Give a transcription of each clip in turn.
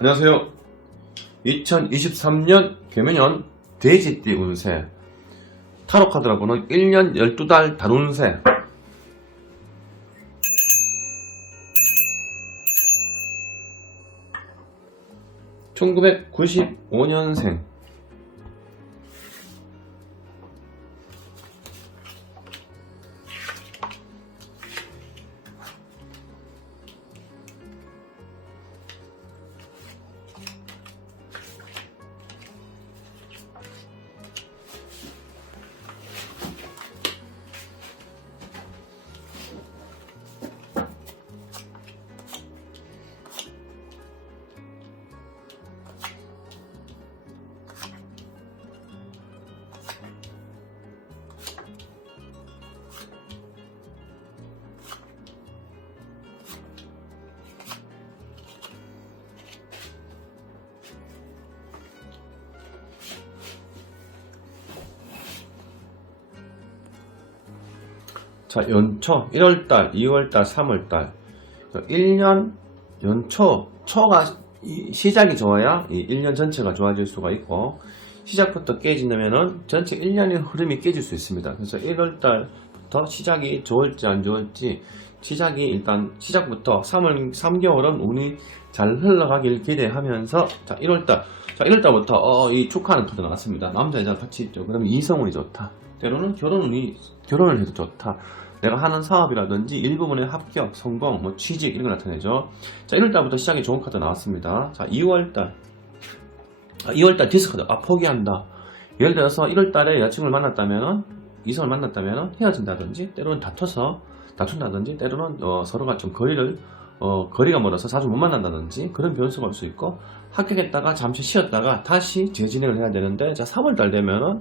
안녕하세요. 2023년 개묘년 돼지띠 운세 타로 카드라고는 1년 12달 달운세. (1995년생) 자, 연초 1월달, 2월달, 3월달 1년 연초, 초가 시작이 좋아야 이 1년 전체가 좋아질 수가 있고, 시작부터 깨지면은 전체 1년의 흐름이 깨질 수 있습니다. 그래서 1월달부터 시작이 좋을지 안 좋을지, 일단 시작부터 3개월은 운이 잘 흘러가길 기대하면서, 자 1월달부터 이 축하하는 카드 나왔습니다. 남자 여자 같이 있죠. 그러면 이성운이 좋다. 때로는 결혼을 해도 좋다. 내가 하는 사업이라든지 일부분의 합격, 성공, 취직 이런 걸 나타내죠. 자, 1월달부터 시작이 좋은 카드 나왔습니다. 자, 2월달 디스카드. 포기한다. 예를 들어서 1월달에 여자친구를 만났다면은, 이성을 만났다면은 헤어진다든지, 때로는 다툰다든지, 때로는 서로가 좀 거리가 멀어서 자주 못 만난다든지 그런 변수가 올 수 있고, 합격했다가 잠시 쉬었다가 다시 재진행을 해야 되는데, 자 3월달 되면은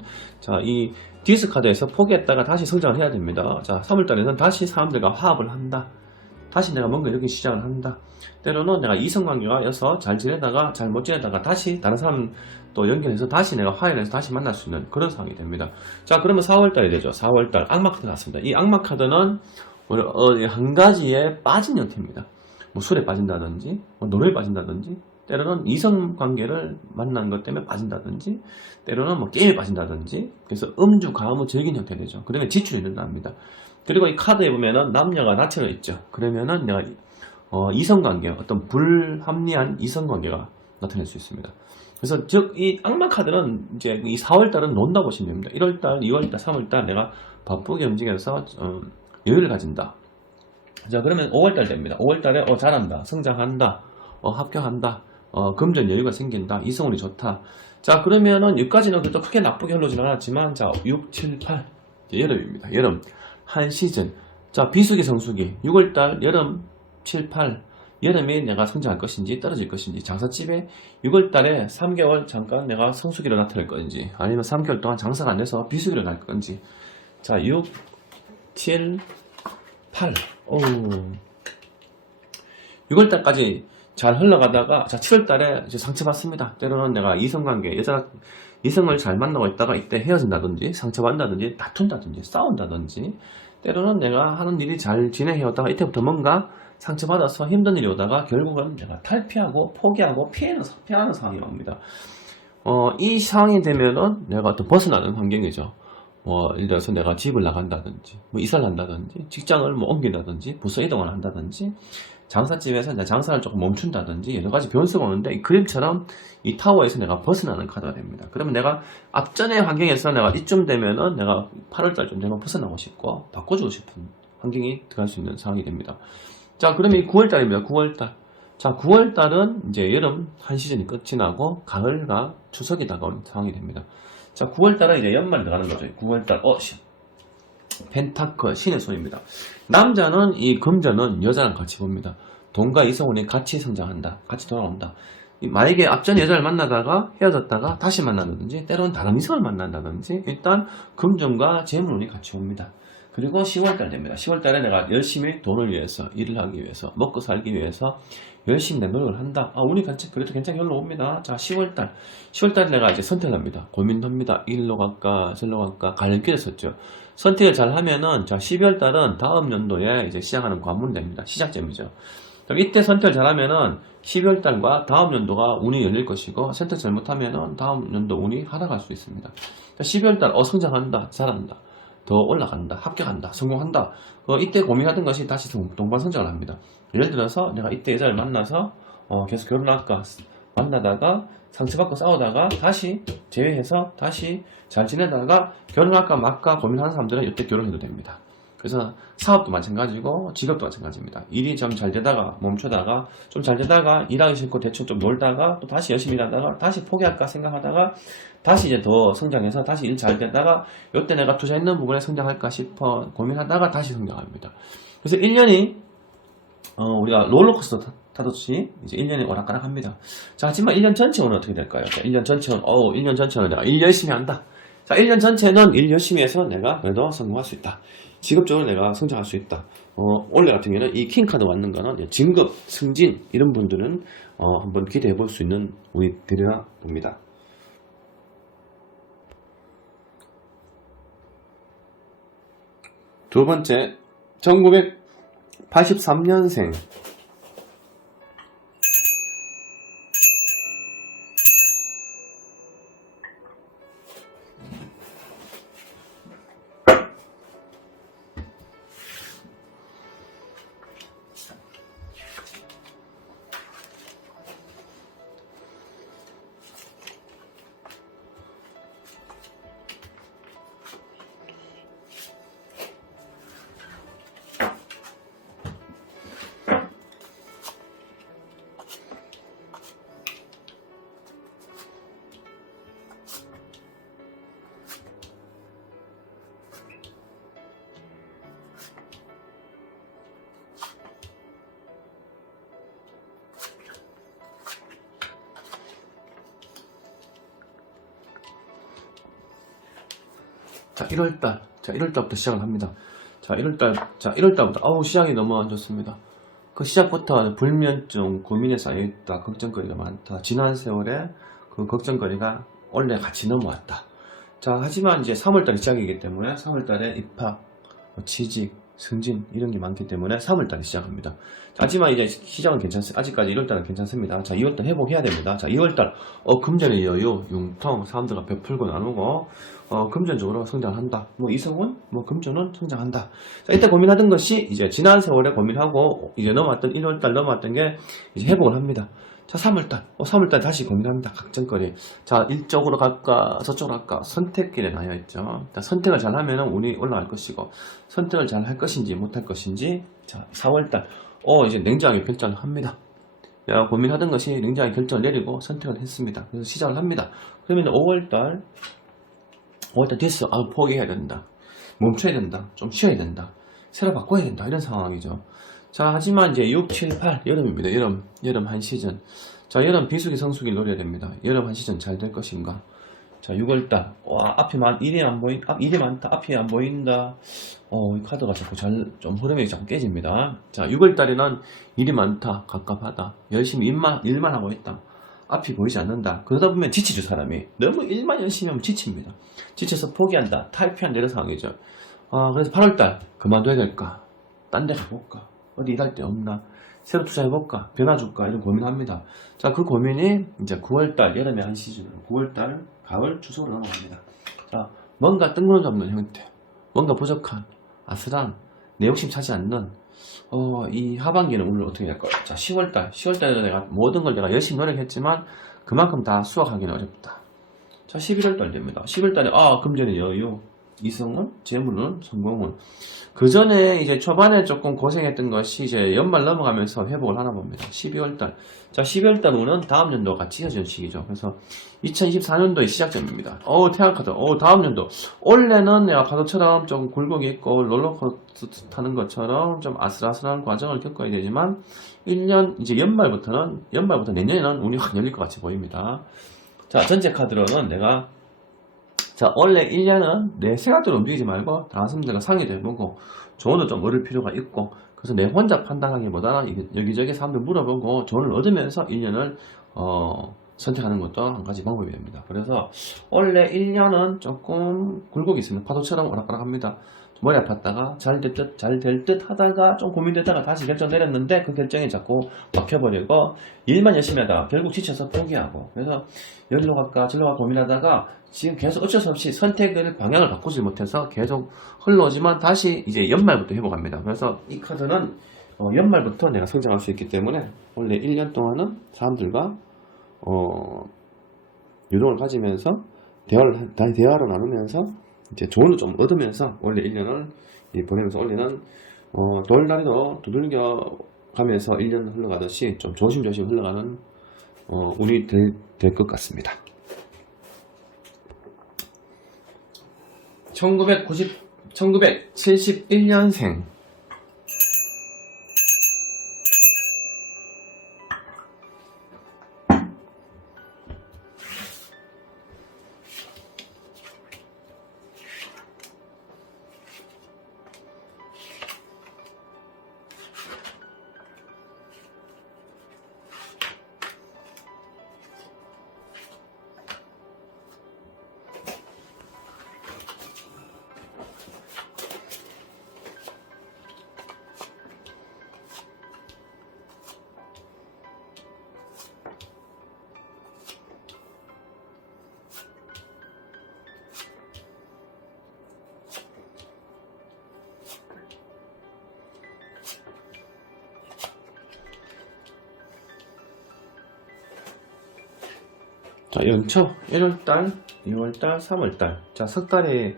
이 디스카드에서 포기했다가 다시 성장을 해야 됩니다. 자 3월달에는 다시 사람들과 화합을 한다. 다시 내가 뭔가 이렇게 시작을 한다. 때로는 내가 이성관계가여서 잘 지내다가 잘 못 지내다가 다시 다른 사람 또 연결해서 다시 내가 화해해서 다시 만날 수 있는 그런 상황이 됩니다. 자 그러면 4월달이 되죠. 4월달 악마 카드 나왔습니다. 이 악마 카드는 한 가지에 빠진 형태입니다. 술에 빠진다든지, 노래에 빠진다든지, 때로는 이성관계를 만난 것 때문에 빠진다든지, 때로는 게임에 빠진다든지, 그래서 음주, 가무, 즐긴 형태가 되죠. 그러면 지출이 늘어납니다. 그리고 이 카드에 보면은 남녀가 나체가 있죠. 그러면은 내가 이성관계, 어떤 불합리한 이성관계가 나타날 수 있습니다. 그래서 즉 이 악마 카드는 이제 이 4월달은 논다 보시면 됩니다. 1월달, 2월달, 3월달 내가 바쁘게 움직여서 여유를 가진다. 자 그러면 5월달 됩니다. 5월달에 잘한다, 성장한다, 합격한다, 금전 여유가 생긴다, 이성운이 좋다. 자 그러면은 여기까지는 그래도 크게 나쁘게 흘러지는 않았지만, 자 6, 7, 8 여름입니다. 여름 한 시즌. 자 비수기 성수기 6월달 여름 7, 8 여름에 내가 성장할 것인지 떨어질 것인지, 장사집에 6월달에 3개월 잠깐 내가 성수기로 나타날 건지, 아니면 3개월 동안 장사가 안 돼서 비수기로 갈 건지. 자 6, 7, 8 6월달까지 잘 흘러가다가, 자 7월달에 이제 상처받습니다. 때로는 내가 이성관계, 이성을 잘 만나고 있다가 이때 헤어진다든지, 상처받는다든지, 다툰다든지, 싸운다든지, 때로는 내가 하는 일이 잘 진행해오다가 이때부터 뭔가 상처받아서 힘든 일이 오다가 결국은 내가 탈피하고 포기하고 피하는 상황이 옵니다. 이 상황이 되면은 내가 또 벗어나는 환경이죠. 예를 들어서 내가 집을 나간다든지, 이사를 한다든지, 직장을 옮긴다든지, 부서 이동을 한다든지, 장사집에서 내 장사를 조금 멈춘다든지, 여러 가지 변수가 오는데, 이 그림처럼 이 타워에서 내가 벗어나는 카드가 됩니다. 그러면 내가 앞전의 환경에서 내가 이쯤 되면은 내가 8월달쯤 되면 벗어나고 싶고 바꿔주고 싶은 환경이 들어갈 수 있는 상황이 됩니다. 자 그러면 이 9월달입니다. 9월달. 자 9월달은 이제 여름 한 시즌이 끝이 나고 가을과 추석이 다가오는 상황이 됩니다. 자 9월달은 이제 연말 들어가는 거죠. 9월달 펜타클 신의 손입니다. 남자는 이 금전은 여자랑 같이 봅니다. 돈과 이성운이 같이 성장한다, 같이 돌아온다. 만약에 앞전에 여자를 만나다가 헤어졌다가 다시 만난다든지, 때로는 다른 이성을 만난다든지, 일단 금전과 재물운이 같이 옵니다. 그리고 10월달 됩니다. 10월달에 내가 열심히 돈을 위해서, 일을 하기 위해서, 먹고 살기 위해서 열심히 내 노력을 한다. 운이 그래도 괜찮게 흘러옵니다. 자 10월달에 내가 이제 선택합니다. 고민합니다. 일로 갈까 저로 갈까 갈길에 섰죠. 선택을 잘 하면은, 자 12월달은 다음 연도에 이제 시작하는 관문이 됩니다. 시작점이죠. 그럼 이때 선택을 잘하면은 12월 달과 다음 연도가 운이 열릴 것이고, 선택 잘못하면은 다음 연도 운이 하락할 수 있습니다. 12월 달, 성장한다, 잘한다, 더 올라간다, 합격한다, 성공한다. 이때 고민하던 것이 다시 동반 성장을 합니다. 예를 들어서 내가 이때 여자를 만나서 계속 결혼할까, 만나다가 상처받고 싸우다가 다시 제외해서 다시 잘 지내다가 결혼할까 말까 고민하는 사람들은 이때 결혼해도 됩니다. 그래서 사업도 마찬가지고 직업도 마찬가지입니다. 일이 좀 잘 되다가 멈추다가 좀 잘 되다가 일하기 싫고 대충 좀 놀다가 또 다시 열심히 일하다가 다시 포기할까 생각하다가 다시 이제 더 성장해서 다시 일 잘 되다가 이때 내가 투자했는 부분에 성장할까 싶어 고민하다가 다시 성장합니다. 그래서 1년이 우리가 롤러코스터 타듯이 이제 1년이 오락가락합니다. 자, 하지만 1년 전체는 어떻게 될까요? 자, 1년 전체는 1년 전체는 내가 일 열심히 한다. 자, 1년 전체는 일 열심히 해서 내가 그래도 성공할 수 있다. 직업적으로 내가 성장할 수 있다. 올해 같은 경우는 이 킹카드 왔는 거는 진급, 승진 이런 분들은 한번 기대해 볼 수 있는 운이 되리라 봅니다. 두 번째, 1983년생. 자, 1월달. 자, 1월달부터 시작을 합니다. 자, 1월달부터, 시작이 너무 안 좋습니다. 그 시작부터 불면증, 고민에 쌓여있다, 걱정거리가 많다. 지난 세월에 그 걱정거리가 올해 같이 넘어왔다. 자, 하지만 이제 3월달이 시작이기 때문에 3월달에 입학, 취직, 승진 이런 게 많기 때문에 3월달에 시작합니다. 자, 하지만 이제 시작은 괜찮습니다. 아직까지 1월달은 괜찮습니다. 자, 2월달 회복해야 됩니다. 자, 2월달 금전의 여유, 융통, 사람들과 베풀고 나누고 금전적으로 성장한다. 이성은 금전은 성장한다. 자, 이때 고민하던 것이 이제 지난 세월에 고민하고 이제 넘어왔던 1월달 넘어왔던 게 이제 회복을 합니다. 자, 3월달 다시 고민합니다. 걱정거리. 자, 이쪽으로 갈까, 저쪽으로 갈까, 선택길에 나여 있죠. 자, 선택을 잘 하면 운이 올라갈 것이고, 선택을 잘 할 것인지, 못할 것인지, 자, 4월달, 이제 냉정하게 결정을 합니다. 내가 고민하던 것이 냉정하게 결정을 내리고 선택을 했습니다. 그래서 시작을 합니다. 그러면 5월달 됐어. 포기해야 된다. 멈춰야 된다. 좀 쉬어야 된다. 새로 바꿔야 된다. 이런 상황이죠. 자, 하지만 이제 6, 7, 8 여름입니다. 여름 한 시즌. 자, 여름 비수기 성수기를 노려야 됩니다. 여름 한 시즌 잘 될 것인가? 자, 6월달. 일이 많다. 앞이 안 보인다. 이 카드가 자꾸 좀 흐름이 좀 깨집니다. 자, 6월달에는 일이 많다. 갑갑하다. 열심히 일만 하고 있다. 앞이 보이지 않는다. 그러다 보면 지치죠, 사람이. 너무 일만 열심히 하면 지칩니다. 지쳐서 포기한다. 탈피한다. 이런 상황이죠. 그래서 8월달 그만둬야 될까? 딴 데 가볼까? 어디 일할 데 없나? 새로 투자해볼까? 변화 줄까? 이런 고민합니다. 자, 그 고민이 이제 9월달, 여름의 한 시즌으로 9월달, 가을, 추석으로 넘어갑니다. 자, 뭔가 뜬구름 잡는 형태, 뭔가 부족한, 아슬한, 내 욕심 차지 않는, 이 하반기는 오늘 어떻게 될까요? 자, 10월달에 내가 모든 걸 내가 열심히 노력했지만 그만큼 다 수확하기는 어렵다. 자, 11월달 됩니다. 11월달에, 금전의 여유, 이성은, 재물은, 성공은. 그 전에 이제 초반에 조금 고생했던 것이 이제 연말 넘어가면서 회복을 하나 봅니다. 12월달. 자, 12월달 운은 다음 연도가 같이 이어지는 시기죠. 그래서 2024년도의 시작점입니다. 태양카드. 다음 연도. 원래는 내가 파도처럼 좀 굴곡이 있고 롤러코스터 타는 것처럼 좀 아슬아슬한 과정을 겪어야 되지만 1년, 이제 연말부터 내년에는 운이 확 열릴 것 같이 보입니다. 자, 전체 카드로는 내가 원래 1년은 내 생각대로 움직이지 말고 다른 사람들과 상의도 해보고 조언을 좀 얻을 필요가 있고, 그래서 내 혼자 판단하기보다는 여기저기 사람들 물어보고 조언을 얻으면서 1년을 선택하는 것도 한 가지 방법이 됩니다. 그래서 원래 1년은 조금 굴곡이 있습니다. 파도처럼 오락가락합니다. 머리 아팠다가 잘 될 듯 하다가 좀 고민되다가 다시 결정 내렸는데 그 결정이 자꾸 막혀버리고 일만 열심히 하다가 결국 지쳐서 포기하고 그래서 여기로 갈까 저리로 갈까 고민하다가 지금 계속 어쩔 수 없이 선택을 방향을 바꾸지 못해서 계속 흘러오지만 다시 이제 연말부터 회복합니다. 그래서 이 카드는 연말부터 내가 성장할 수 있기 때문에 원래 1년 동안은 사람들과 유동을 가지면서 대화를 나누면서 이제 조언을 좀 얻으면서 원래 1년을 보내면서 원래는 돌다리도 두들겨 가면서 1년 흘러가듯이 좀 조심조심 흘러가는 운이 될 것 같습니다. 1971년생 자, 연초 1월달, 2월달, 3월달. 자, 석 달에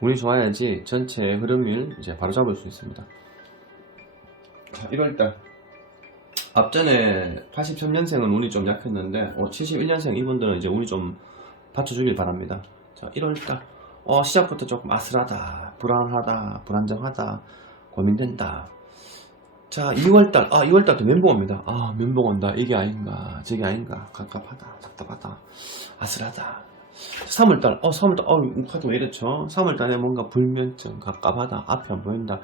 운이 좋아야지 전체 흐름을 이제 바로잡을 수 있습니다. 자, 1월달. 앞전에 83년생은 운이 좀 약했는데 71년생 이분들은 이제 운이 좀 받쳐주길 바랍니다. 자, 1월달. 시작부터 조금 아슬하다, 불안하다, 불안정하다, 고민된다. 자, 2월달. 2월달도 멘붕 옵니다. 멘붕 온다. 이게 아닌가, 저게 아닌가, 갑갑하다, 답답하다, 아슬하다. 3월달. 3월달. 카드 왜 이렇죠? 3월달에 뭔가 불면증, 갑갑하다, 앞이 안 보인다.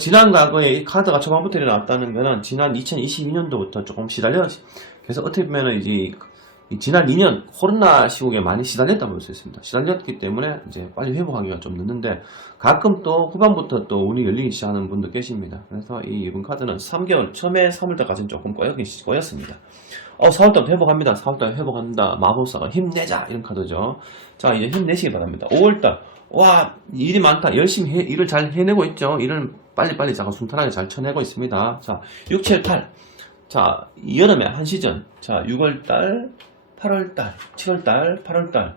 지난 과거에 이 카드가 초반부터 일어났다는 거는 지난 2022년도부터 조금 그래서 어떻게 보면은 이 지난 2년 코로나 시국에 많이 시달렸다 볼 수 있습니다. 시달렸기 때문에 이제 빨리 회복하기가 좀 늦는데 가끔 또 후반부터 또 운이 열리기 시작하는 분도 계십니다. 그래서 이번 카드는 3개월 처음에 3월달까지는 조금 꼬였습니다. 4월달 회복합니다. 4월달 회복한다. 마법사가 힘내자 이런 카드죠. 자, 이제 힘내시기 바랍니다. 5월달 와, 일이 많다. 열심히 일을 잘 해내고 있죠. 일을 빨리빨리 자가 순탄하게 잘 쳐내고 있습니다. 자, 6, 7, 8. 자, 여름에 한 시즌. 자, 6월달, 8월달, 7월달, 8월달.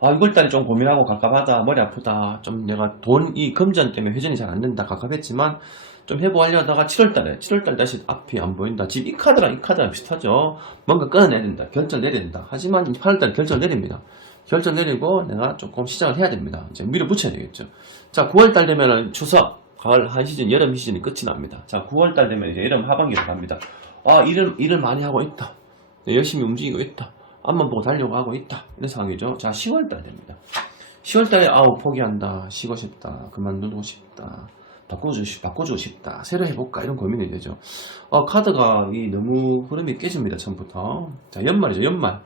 6월달이 좀 고민하고 갑갑하다, 머리 아프다, 좀 내가 이 금전 때문에 회전이 잘 안 된다, 갑갑했지만, 좀 회복하려다가 7월달 다시 앞이 안 보인다. 지금 이 카드랑 비슷하죠. 뭔가 끊어내야 된다. 결정 내려야 된다. 하지만 8월달 결정 내립니다. 결정 내리고 내가 조금 시작을 해야 됩니다. 이제 밀어붙여야 되겠죠. 자, 9월달 되면은 추석, 가을 한 시즌, 여름 시즌이 끝이 납니다. 자, 9월달 되면 이제 여름 하반기로 갑니다. 일을 많이 하고 있다. 열심히 움직이고 있다. 앞만 보고 달려고 하고 있다. 이런 상황이죠. 자, 10월달 됩니다. 10월달에 포기한다. 쉬고 싶다. 그만두고 싶다. 바꿔주고 싶다. 새로 해볼까? 이런 고민이 되죠. 카드가 너무 흐름이 깨집니다. 처음부터. 자, 연말이죠. 연말.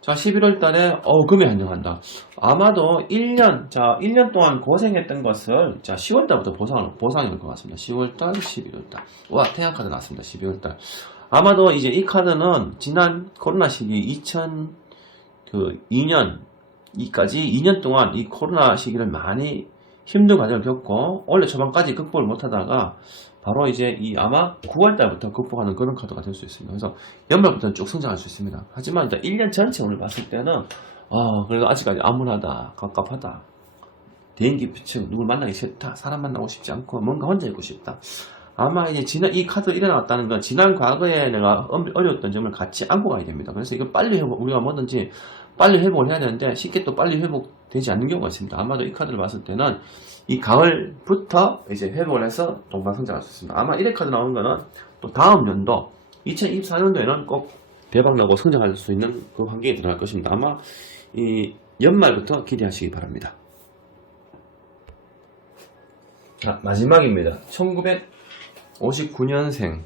자, 11월 달에 금이 한정한다. 아마도 1년 동안 고생했던 것을 10월 달부터 보상이 올 것 같습니다. 10월 달, 11월 달. 와, 태양 카드 나왔습니다. 12월 달. 아마도 이제 이 카드는 지난 코로나 시기 2002년까지 2년 동안 이 코로나 시기를 많이 힘든 과정을 겪고 원래 초반까지 극복을 못하다가 바로 이제 아마 9월달부터 극복하는 그런 카드가 될 수 있습니다. 그래서 연말부터는 쭉 성장할 수 있습니다. 하지만 이제 1년 전체 오늘 봤을 때는 그래도 아직까지 암울하다, 갑갑하다, 대인기 피층, 누굴 만나기 싫다, 사람 만나고 싶지 않고 뭔가 혼자 있고 싶다. 아마 이제 이 카드가 일어났다는 건 지난 과거에 내가 어려웠던 점을 같이 안고 가야 됩니다. 그래서 이거 빨리 우리가 뭐든지 빨리 회복을 해야 되는데 쉽게 또 빨리 회복되지 않는 경우가 있습니다. 아마도 이 카드를 봤을 때는 이 가을부터 이제 회복을 해서 동반성장할 수 있습니다. 아마 1회 카드 나오는 거는 또 다음 연도 2024년도에는 꼭 대박나고 성장할 수 있는 그 환경이 들어갈 것입니다. 아마 이 연말부터 기대하시기 바랍니다. 자, 마지막입니다. 1959년생.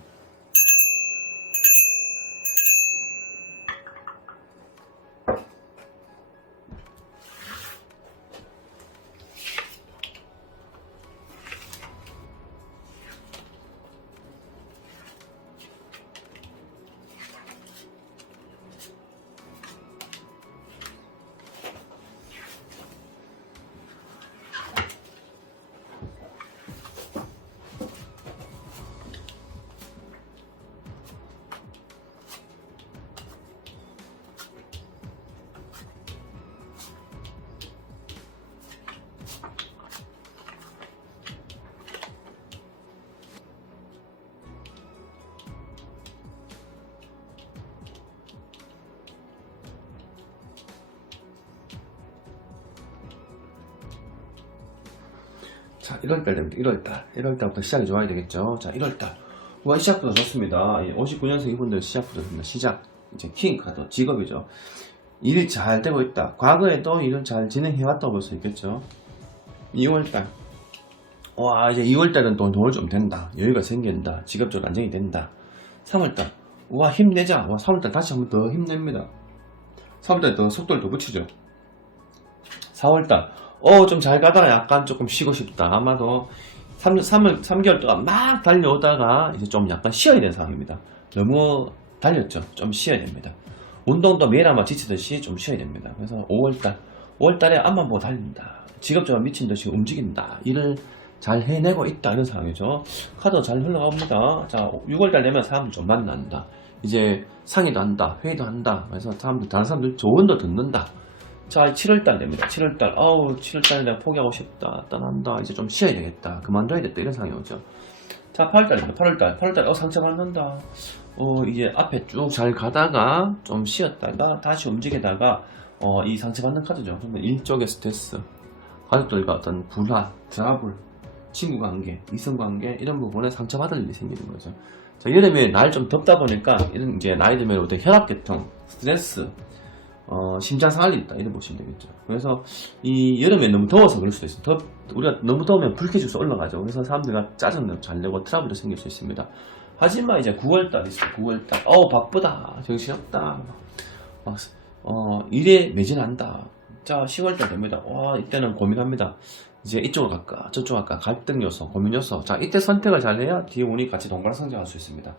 자, 1월달 됩니다. 1월달부터 시작이 좋아야 되겠죠. 자, 1월달. 와, 시작부터 좋습니다. 59년생 이분들 시작부터 좋습니다. 시작. 이제 킹 카드, 직업이죠. 일이 잘 되고 있다. 과거에도 일을 잘 진행해왔다고 볼 수 있겠죠. 2월달. 와, 이제 2월달은 또 돈을 좀 된다. 여유가 생긴다. 직업적으로 안정이 된다. 3월달. 와, 힘내자. 와, 3월달 다시 한번 더 힘냅니다. 3월달 더 속도를 더 붙이죠. 4월달. 좀 잘 가다가 약간 조금 쉬고 싶다. 아마도 3개월 동안 막 달려오다가 이제 좀 약간 쉬어야 되는 상황입니다. 너무 달렸죠. 좀 쉬어야 됩니다. 운동도 매일 아마 지치듯이 좀 쉬어야 됩니다. 그래서 5월달에 앞만 보고 달린다. 직업적으로 미친 듯이 움직인다. 일을 잘 해내고 있다. 이런 상황이죠. 카드 잘 흘러갑니다. 자, 6월달 되면 사람들 좀 만난다. 이제 상의도 한다. 회의도 한다. 그래서 다른 사람들 조언도 듣는다. 자, 7월달 됩니다. 7월달. 7월달 내가 포기하고 싶다. 떠난다. 이제 좀 쉬어야 되겠다. 그만둬야겠다. 이런 상황이 오죠. 자, 8월달입니다. 8월달. 상처받는다. 이제 앞에 쭉 잘 가다가 좀 쉬었다가 다시 움직이다가, 이 상처받는 카드죠. 일적의 스트레스, 가족들과 어떤 불화, 트러블, 친구 관계, 이성 관계, 이런 부분에 상처받을 일이 생기는 거죠. 자, 여름에 날 좀 덥다 보니까, 이런 이제 나이 들면 어떤 혈압계통, 스트레스, 심장 상할 일 있다. 이렇게 보시면 되겠죠. 그래서 이 여름에 너무 더워서 그럴 수도 있어요. 우리가 너무 더우면 불쾌지수 올라가죠. 그래서 사람들과 짜증도 잘 내고 트러블도 생길 수 있습니다. 하지만 이제 9월달 있어요. 9월달. 바쁘다. 정신없다. 일에 매진한다. 자, 10월달 됩니다. 와, 이때는 고민합니다. 이제 이쪽으로 갈까, 저쪽으로 갈까, 갈등 요소, 고민 요소. 자, 이때 선택을 잘 해야 뒤에 운이 같이 동반 성장할 수 있습니다.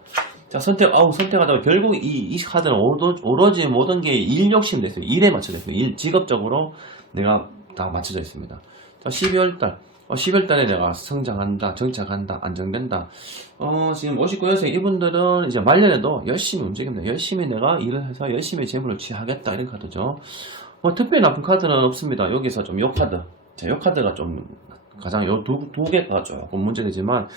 자, 선택하다가 결국 이 카드는 오로지 모든 게 일 욕심 됐어요. 일에 맞춰져 있어요. 직업적으로 내가 다 맞춰져 있습니다. 자, 12월달. 12월달에 내가 성장한다, 정착한다, 안정된다. 지금 59년생 이분들은 이제 말년에도 열심히 움직입니다. 열심히 내가 일을 해서 열심히 재물을 취하겠다. 이런 카드죠. 특별히 나쁜 카드는 없습니다. 여기서 좀 요 카드. 자, 요 카드가 좀 가장 요 두 개가 조금 문제되지만,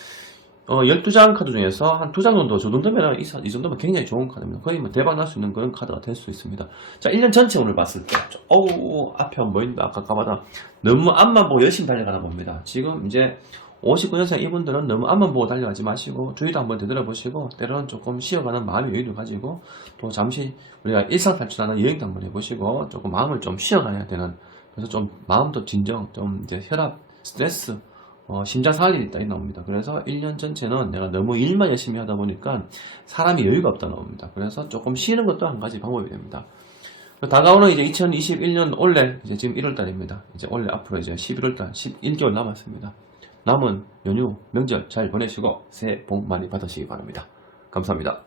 12장 카드 중에서 한 2장 정도, 저 정도면, 이 정도면 굉장히 좋은 카드입니다. 거의 뭐 대박 날 수 있는 그런 카드가 될 수 있습니다. 자, 1년 전체 오늘 봤을 때, 앞에 안 보인다. 아까보다 너무 앞만 보고 열심히 달려가나 봅니다. 지금 이제 59년생 이분들은 너무 앞만 보고 달려가지 마시고, 주의도 한번 되돌아보시고, 때로는 조금 쉬어가는 마음의 여유도 가지고, 또 잠시 우리가 일상탈출하는 여행도 한번 해보시고, 조금 마음을 좀 쉬어가야 되는, 그래서 좀 마음도 진정, 좀 이제 혈압, 스트레스, 심장 상할 일이 있다 이 나옵니다. 그래서 1년 전체는 내가 너무 일만 열심히 하다 보니까 사람이 여유가 없다 나옵니다. 그래서 조금 쉬는 것도 한 가지 방법이 됩니다. 다가오는 이제 2021년 올해 이제 지금 1월달입니다. 이제 올해 앞으로 이제 11월달 11개월 남았습니다. 남은 연휴 명절 잘 보내시고 새해 복 많이 받으시기 바랍니다. 감사합니다.